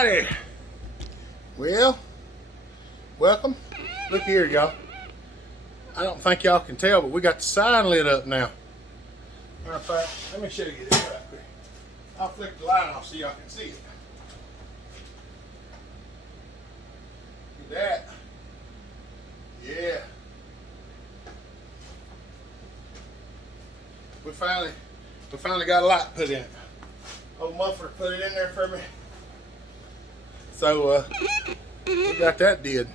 Alrighty. Well, welcome. Look here, y'all. I don't think y'all can tell, but we got the sign lit up now. Matter of fact, let me show you this right quick. I'll flick the light off so y'all can see it. Look at that. Yeah. We finally got a light put in. Old muffler put it in there for me. So we got that did.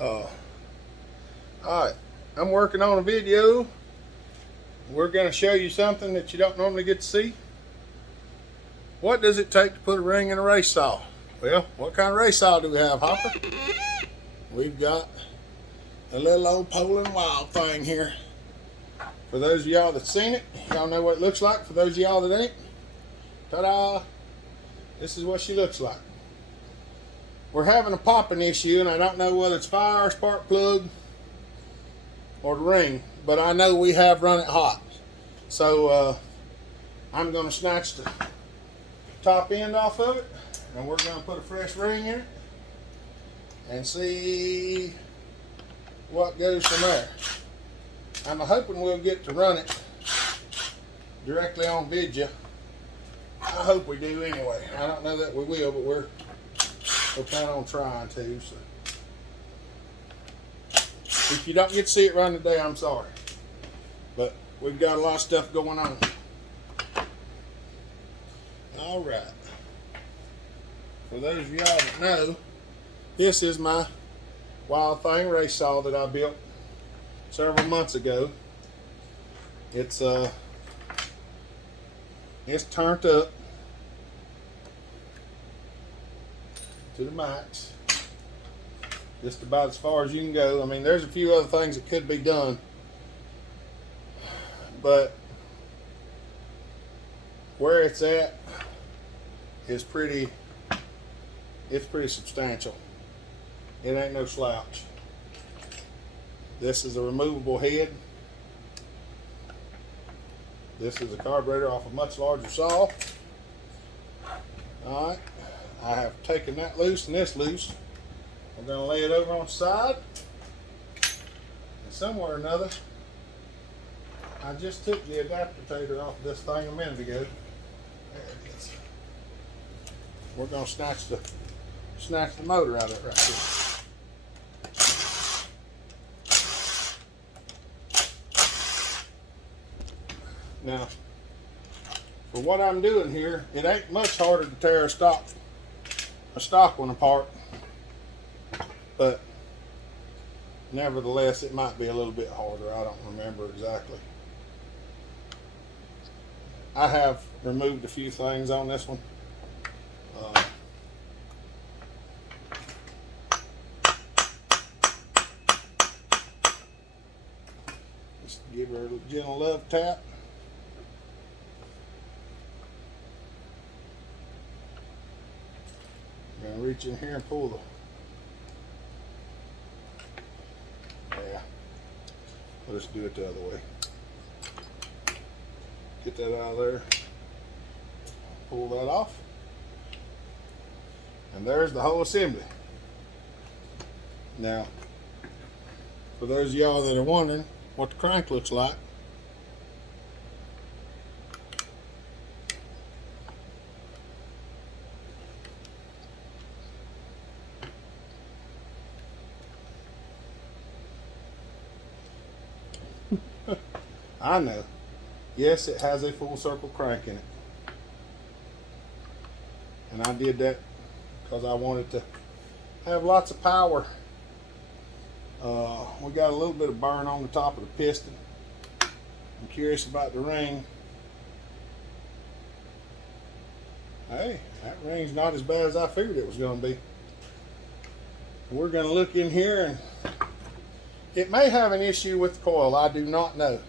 Alright, I'm working on a video. We're going to show you something that you don't normally get to see. What does it take to put a ring in a race saw? Well, what kind of race saw do we have, Hopper? We've got a little old Poulan Wildthing here. For those of y'all that's seen it, y'all know what it looks like. For those of y'all that ain't, ta-da! This is what she looks like. We're having a popping issue, and I don't know whether it's fire, spark plug, or the ring, but I know we have run it hot. So I'm going to snatch the top end off of it, and we're going to put a fresh ring in it and see what goes from there. I'm hoping we'll get to run it directly on video. I hope we do anyway. I don't know that we will, but we're planning on trying to. So if you don't get to see it run today, I'm sorry. But we've got a lot of stuff going on. Alright. For those of y'all that know, this is my Wildthing race saw that I built several months ago. It's turned up to the max. Just about as far as you can go. I mean, there's a few other things that could be done, but where it's at is pretty substantial. It ain't no slouch. This is a removable head. This is a carburetor off a much larger saw. Alright, I have taken that loose and this loose. We're going to lay it over on the side. And somewhere or another, I just took the adapter off of this thing a minute ago. There it is. We're going to snatch the motor out of it right here. Now, for what I'm doing here, it ain't much harder to tear a stock one apart, but nevertheless, it might be a little bit harder. I don't remember exactly. I have removed a few things on this one. Just give her a gentle love tap. I'm going to reach in here and pull the... Yeah. Let's do it the other way. Get that out of there. Pull that off. And there's the whole assembly. Now, for those of y'all that are wondering what the crank looks like, I know. Yes, it has a full circle crank in it. And I did that because I wanted to have lots of power. We got a little bit of burn on the top of the piston. I'm curious about the ring. Hey, that ring's not as bad as I figured it was going to be. We're going to look in here, and it may have an issue with the coil. I do not know.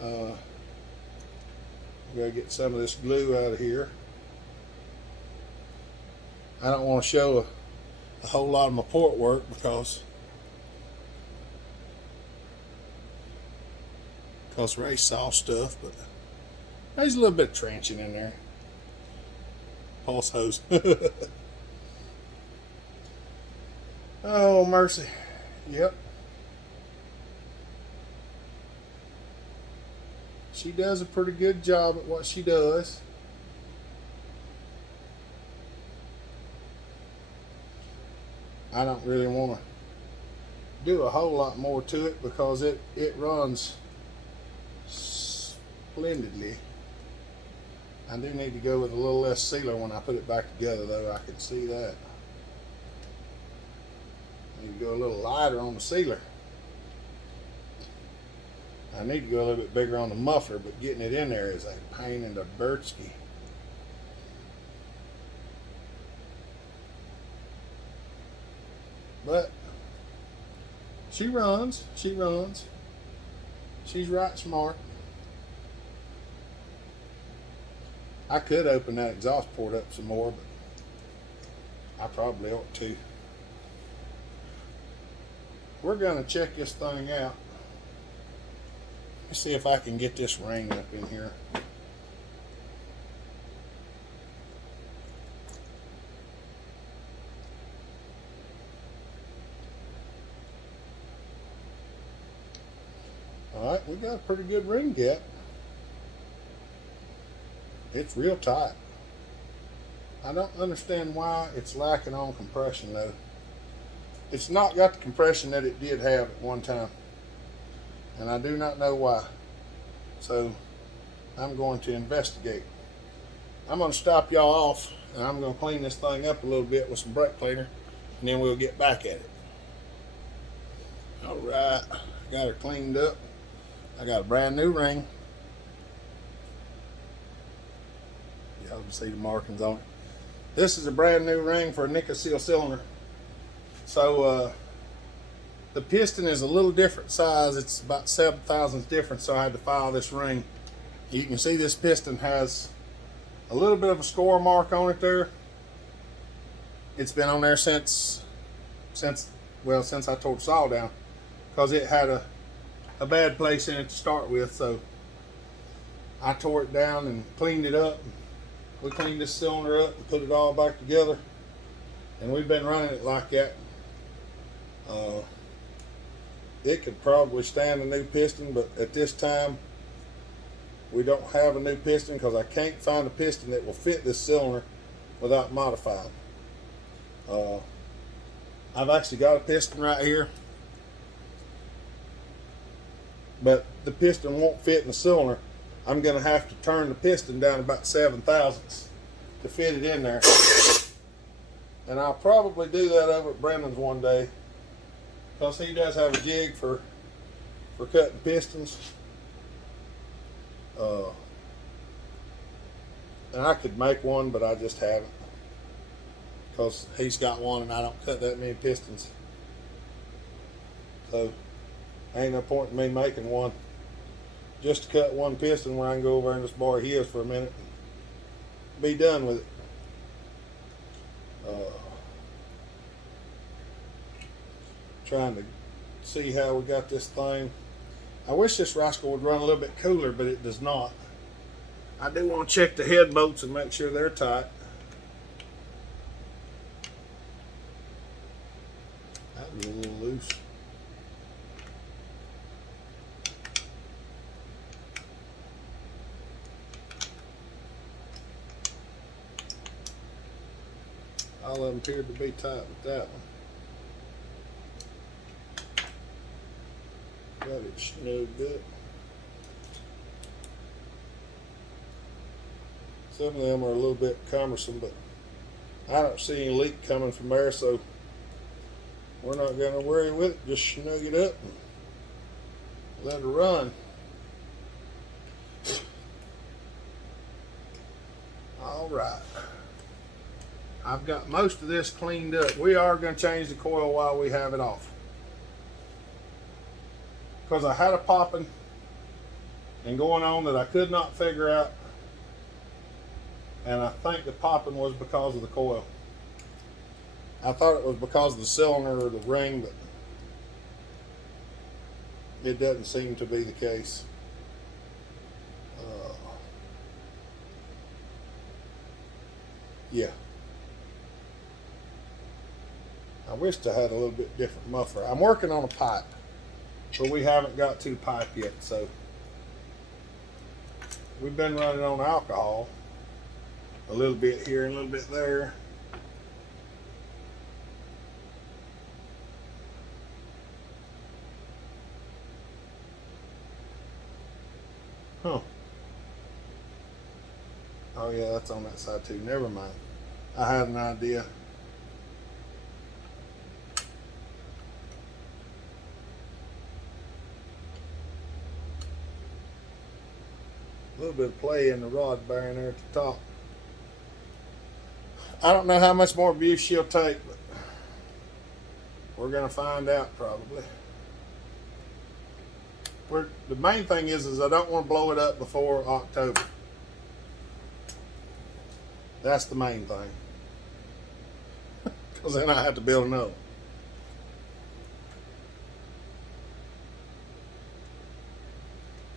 I'm going to get some of this glue out of here. I don't want to show a whole lot of my port work because race saw stuff, but there's a little bit of trenching in there. pulse hose. Oh, mercy. Yep. She does a pretty good job at what she does. I don't really want to do a whole lot more to it because it runs splendidly. I do need to go with a little less sealer when I put it back together, though. I can see that. I need to go a little lighter on the sealer. I need to go a little bit bigger on the muffler, but getting it in there is a pain in the birchki. But she runs. She's right smart. I could open that exhaust port up some more, but I probably ought to. We're going to check this thing out. Let's see if I can get this ring up in here. Alright, we got a pretty good ring gap. It's real tight. I don't understand why it's lacking on compression though. It's not got the compression that it did have at one time. And I do not know why. So I'm going to investigate. I'm going to stop y'all off and I'm going to clean this thing up a little bit with some brake cleaner and then we'll get back at it. Alright, got her cleaned up. I got a brand new ring. Y'all can see the markings on it. This is a brand new ring for a nickel seal cylinder. So the piston is a little different size. It's about 7 thousandths different, so I had to file this ring. You can see this piston has a little bit of a score mark on it there. It's been on there since I tore the saw down, because it had a bad place in it to start with. So I tore it down and cleaned it up. We cleaned this cylinder up and put it all back together, and we've been running it like that. It could probably stand a new piston, but at this time we don't have a new piston because I can't find a piston that will fit this cylinder without modifying. I've actually got a piston right here, but the piston won't fit in the cylinder. I'm going to have to turn the piston down about 7 thousandths to fit it in there. And I'll probably do that over at Brandon's one day, because he does have a jig for cutting pistons. And I could make one, but I just haven't, because he's got one and I don't cut that many pistons. So ain't no point in me making one just to cut one piston where I can go over and just borrow his for a minute and be done with it. Trying to see how we got this thing. I wish this rascal would run a little bit cooler, but it does not. I do want to check the head bolts and make sure they're tight. That was a little loose. All of them appeared to be tight with that one. Got it snugged up. Some of them are a little bit cumbersome, but I don't see any leak coming from there, so we're not going to worry with it. Just snug it up and let it run. All right. I've got most of this cleaned up. We are going to change the coil while we have it off, because I had a popping and going on that I could not figure out, and I think the popping was because of the coil. I thought it was because of the cylinder or the ring, but it doesn't seem to be the case. Yeah. I wished I had a little bit different muffler. I'm working on a pipe, but we haven't got to the pipe yet, so we've been running on alcohol a little bit here and a little bit there. Huh. Oh yeah, that's on that side too. Never mind. I had an idea. A little bit of play in the rod bearing there at the top. I don't know how much more abuse she'll take, but we're gonna find out probably. The main thing is I don't want to blow it up before October. That's the main thing. Because then I have to build another.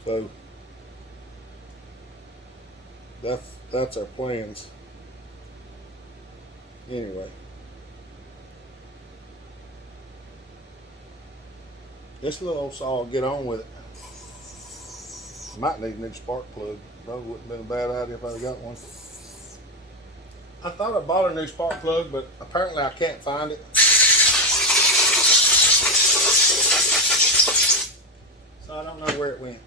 So that's our plans. Anyway. This little old saw will get on with it. Might need a new spark plug. Probably wouldn't have been a bad idea if I'd got one. I thought I bought a new spark plug, but apparently I can't find it. So I don't know where it went.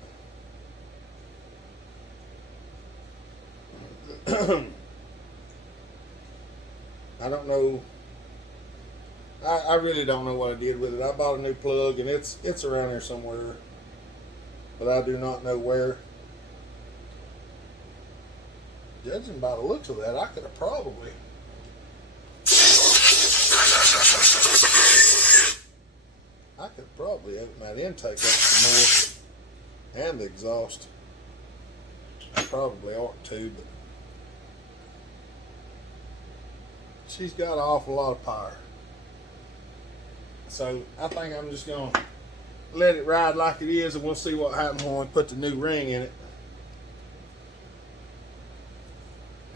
I don't know. I really don't know what I did with it. I bought a new plug and it's around here somewhere, but I do not know where. Judging by the looks of that, I could have probably. I could probably open that intake up some more and the exhaust. I probably ought to, but she's got an awful lot of power. So I think I'm just going to let it ride like it is, and we'll see what happens when we put the new ring in it.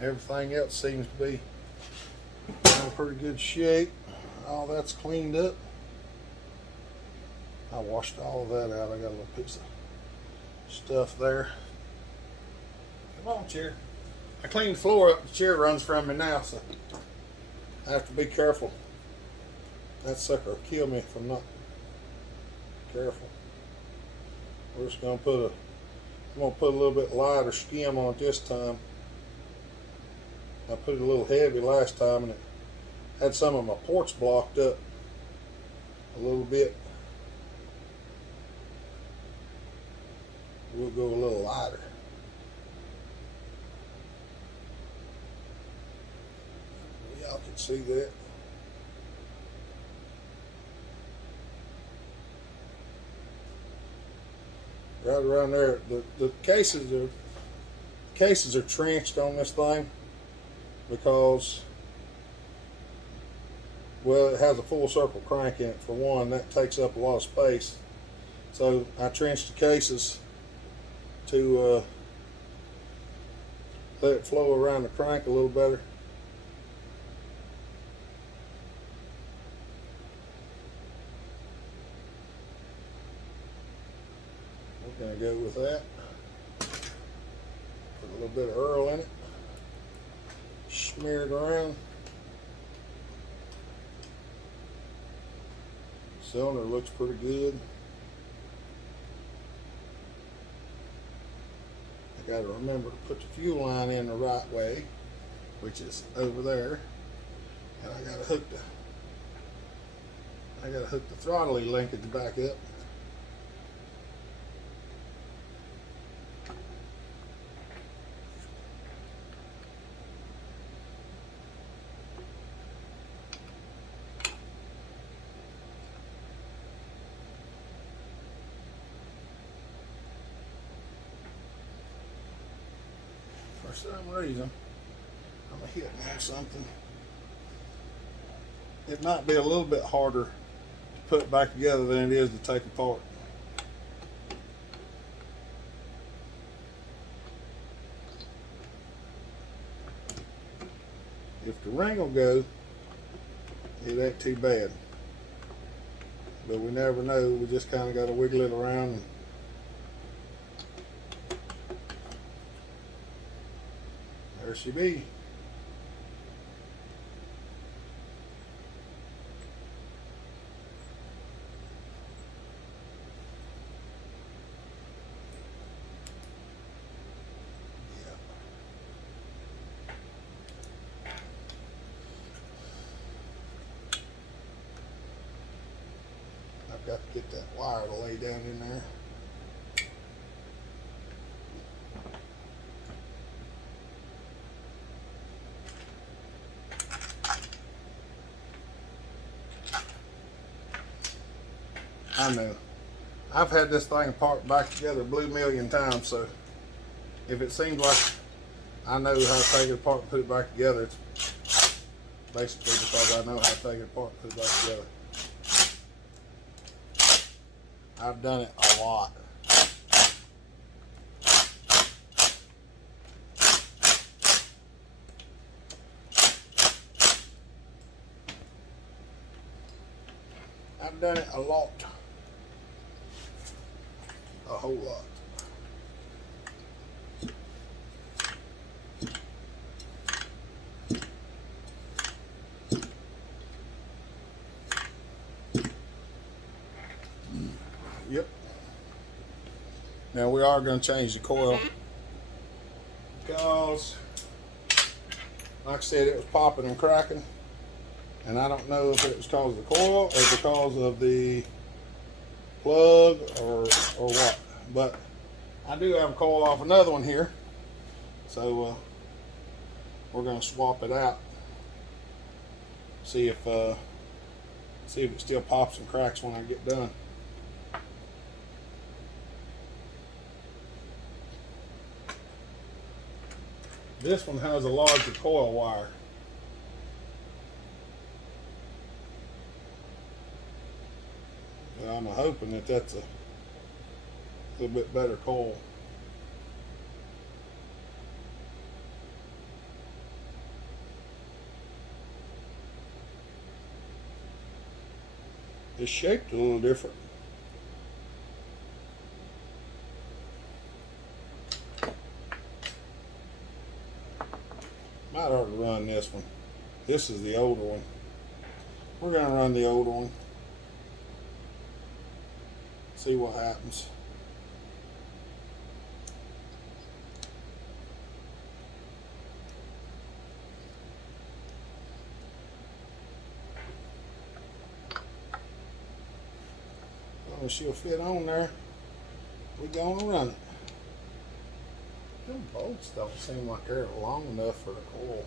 Everything else seems to be in pretty good shape. All that's cleaned up. I washed all of that out. I got a little piece of stuff there. Come on, chair. I cleaned the floor up. The chair runs from me now, so I have to be careful. That sucker will kill me if I'm not careful. We're just gonna I'm gonna put a little bit lighter skim on it this time. I put it a little heavy last time and it had some of my ports blocked up a little bit. We'll go a little lighter. Y'all can see that. Right around there, the cases are trenched on this thing because, well, it has a full circle crank in it for one. That takes up a lot of space. So I trenched the cases to let it flow around the crank a little better. We're going to go with that. Put a little bit of Earl in it. Smear it around. Cylinder looks pretty good. I got to remember to put the fuel line in the right way, which is over there, and I got to hook the throttle linkage back up. For some reason, I'm hitting on something. It might be a little bit harder to put back together than it is to take apart. If the ring will go, it ain't too bad. But we never know. We just kind of got to wiggle it around. And there she be. Got to get that wire to lay down in there. I know. I've had this thing apart back together blue a million times, so if it seems like I know how to take it apart and put it back together, it's basically because I know how to take it apart and put it back together. I've done it a lot. I've done it a lot. A whole lot. Yep. Now we are going to change the coil because, like I said, it was popping and cracking, and I don't know if it was because of the coil or because of the plug or what. But I do have a coil off another one here, so we're going to swap it out. See if it still pops and cracks when I get done. This one has a larger coil wire. Well, I'm hoping that that's a little bit better coil. It's shaped a little different. Might ought to run this one. This is the older one. We're going to run the older one. See what happens. Well, she'll fit on there. We're going to run it. Them bolts don't seem like they're long enough for the coil.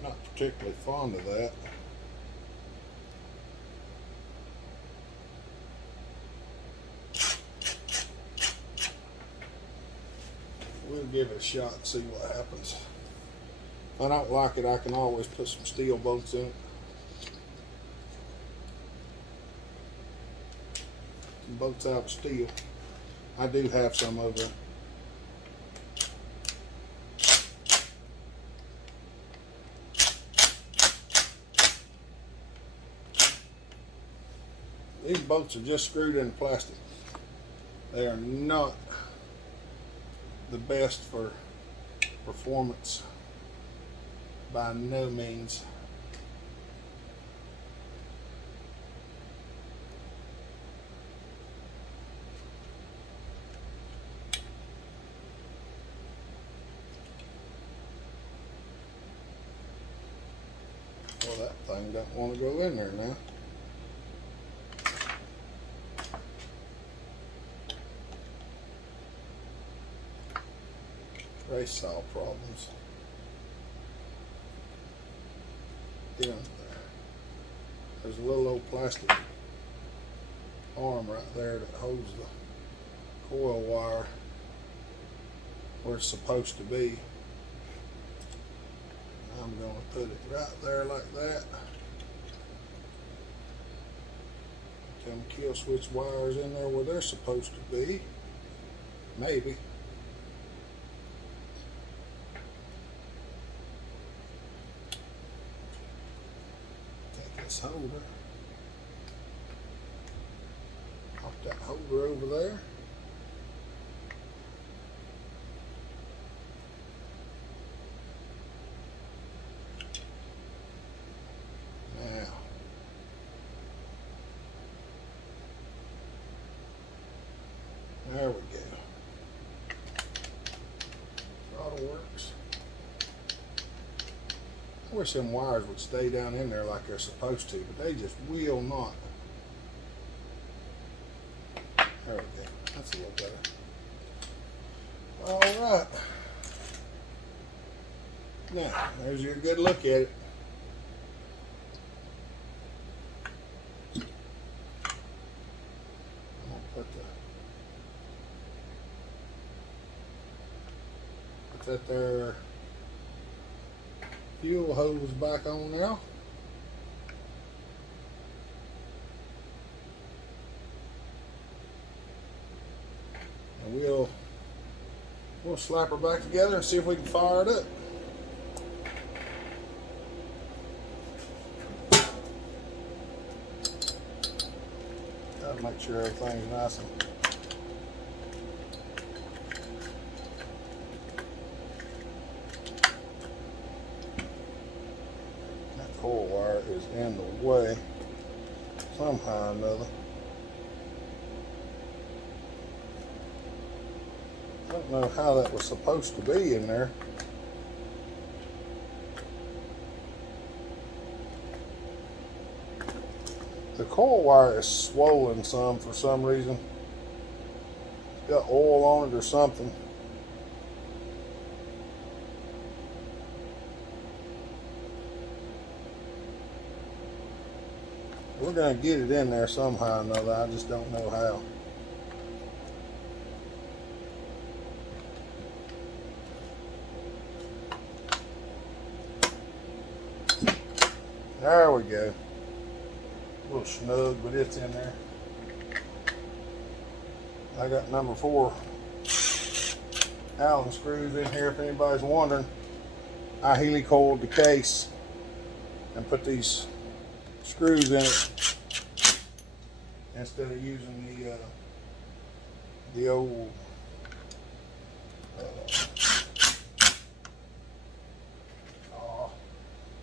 Not particularly fond of that. We'll give it a shot and see what happens. If I don't like it, I can always put some steel bolts in it. Bolts out of steel. I do have some of them. These bolts are just screwed in plastic. They are not the best for performance by no means. Well, that thing don't want to go in there now. Race saw problems. Get under there. There's a little old plastic arm right there that holds the coil wire where it's supposed to be. I'm going to put it right there like that. Them kill switch wires in there where they're supposed to be. Maybe. holder. Pop that holder over there. Now, there we go. Throttle works. I wish them wires would stay down in there like they're supposed to, but they just will not. There we go. That's a little better. All right. Now, there's your good look at it. I'm gonna put that there fuel hose back on now. And we'll slap her back together and see if we can fire it up. Gotta make sure everything's nice and coil wire is in the way somehow or another. I don't know how that was supposed to be in there. The coil wire is swollen some for some reason. It's got oil on it or something. We're going to get it in there somehow or another. I just don't know how. There we go. A little snug, but it's in there. I got number 4 Allen screws in here if anybody's wondering. I helicoiled the case and put these screws in it instead of using the old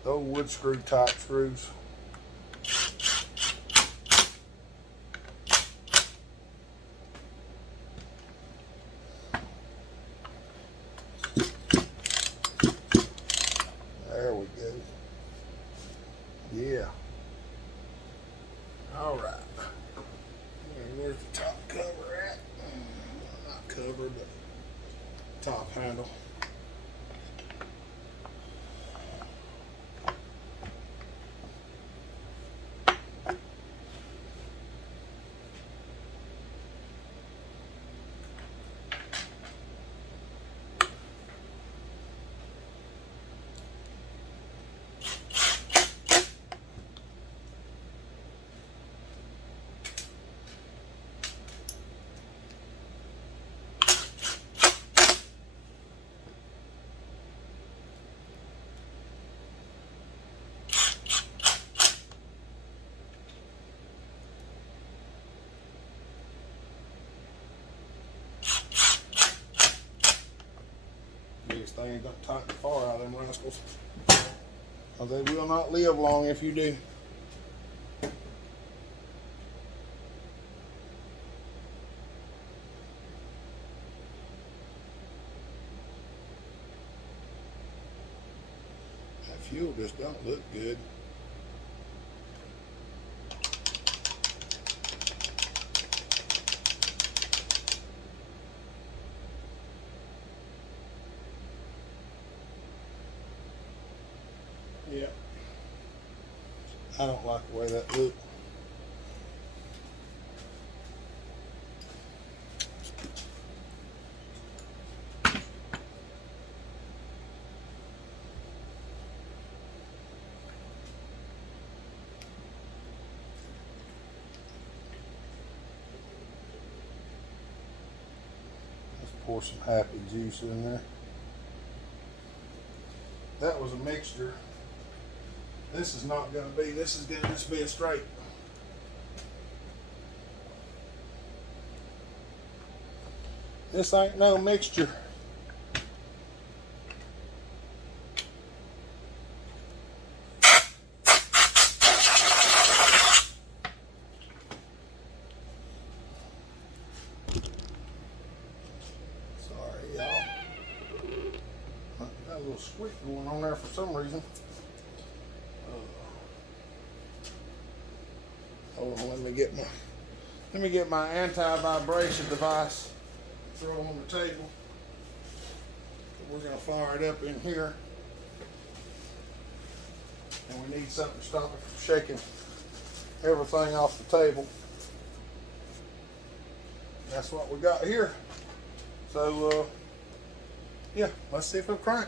the old wood screw type screws. There we go. Yeah. All right. Where's the top cover at? Not cover, but top handle. These things don't tighten the far out of them rascals. Or they will not live long if you do. That fuel just don't look good. Yeah, I don't like the way that looks. Let's pour some happy juice in there. That was a mixture This is not going to be, this is going to just be a straight. This ain't no mixture. Sorry, y'all. Got a little squeak going on there for some reason. Hold on, let me get my anti-vibration device. Throw it on the table. We're gonna fire it up in here, and we need something to stop it from shaking everything off the table. That's what we got here. So yeah, let's see if it'll crank.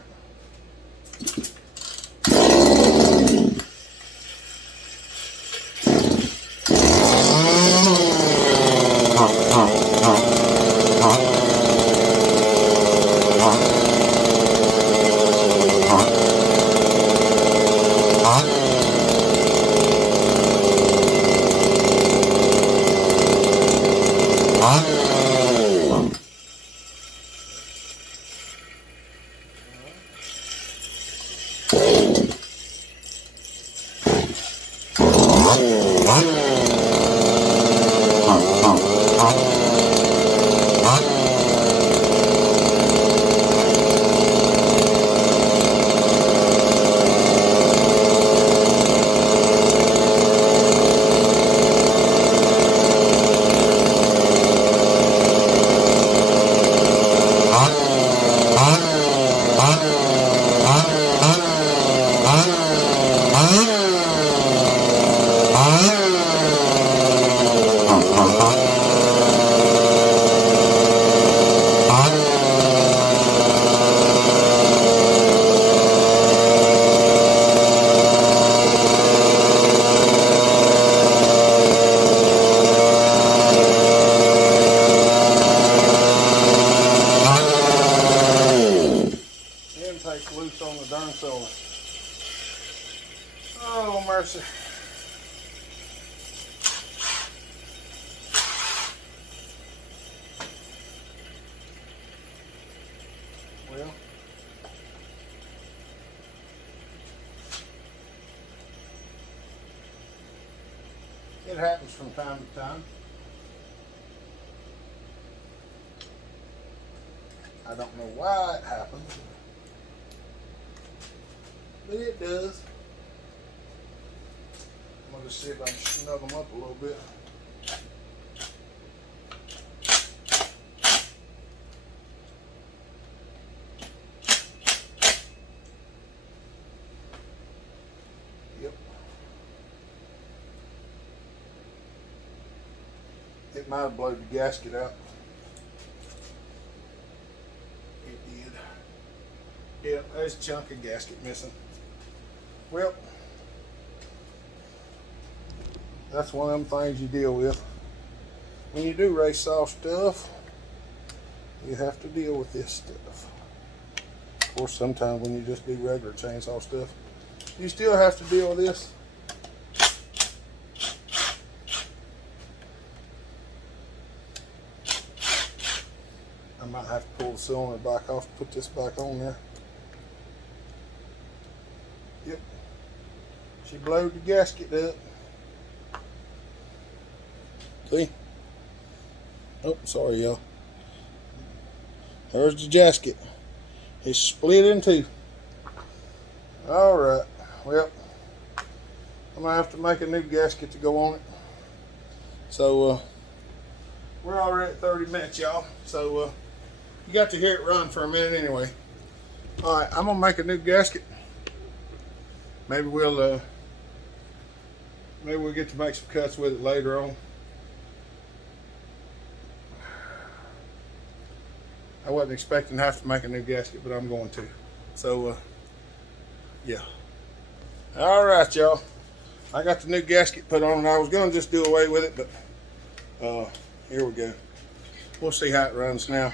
Loose on the darn cylinder. Oh, mercy. Well, it happens from time to time. I don't know why it happens, but it does. I'm going to see if I can snug them up a little bit. Yep. It might have blown the gasket out. It did. Yep, there's a chunk of gasket missing. Well, that's one of them things you deal with. When you do race saw stuff, you have to deal with this stuff. Of course, sometimes when you just do regular chainsaw stuff, you still have to deal with this. I might have to pull the cylinder back off, put this back on there. Yep. She blowed the gasket up. See? Oh, sorry, y'all. There's the gasket. It's split in two. Alright. Well, I'm going to have to make a new gasket to go on it. So, we're already at 30 minutes, y'all. So, you got to hear it run for a minute anyway. Alright, I'm going to make a new gasket. Maybe we'll get to make some cuts with it later on. I wasn't expecting to have to make a new gasket, but I'm going to. So, yeah. All right, y'all. I got the new gasket put on, and I was going to just do away with it, but here we go. We'll see how it runs now.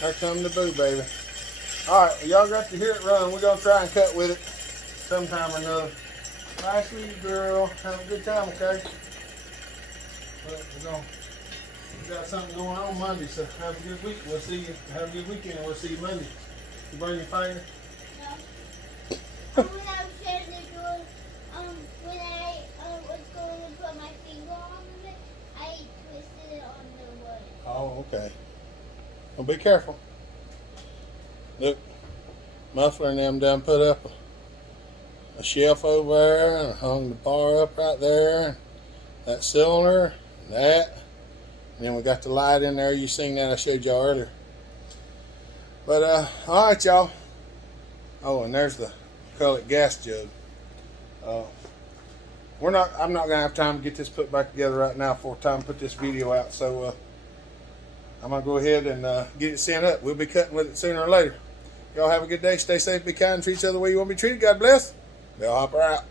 There come the boo baby. Alright, y'all got to hear it run. We're gonna try and cut with it sometime or another. Bye, sweetie girl. Have a good time, okay? But we got something going on Monday, so have a good week. We'll see you. Have a good weekend. We'll see you Monday. You burn your finger? No. When I was trying to do it, when I was going to put my finger on it, I twisted it on the wood. Oh, okay. Well, be careful. Look, Muffler and them done put up a shelf over there and hung the bar up right there. That cylinder, and that. And then we got the light in there. You seen that I showed y'all earlier. But, all right, y'all. Oh, and there's the acrylic gas jug. I'm not gonna have time to get this put back together right now for time to put this video out. So I'm gonna go ahead and get it sent up. We'll be cutting with it sooner or later. Y'all have a good day. Stay safe. Be kind. Treat each other the way you want to be treated. God bless. Bell Hopper out.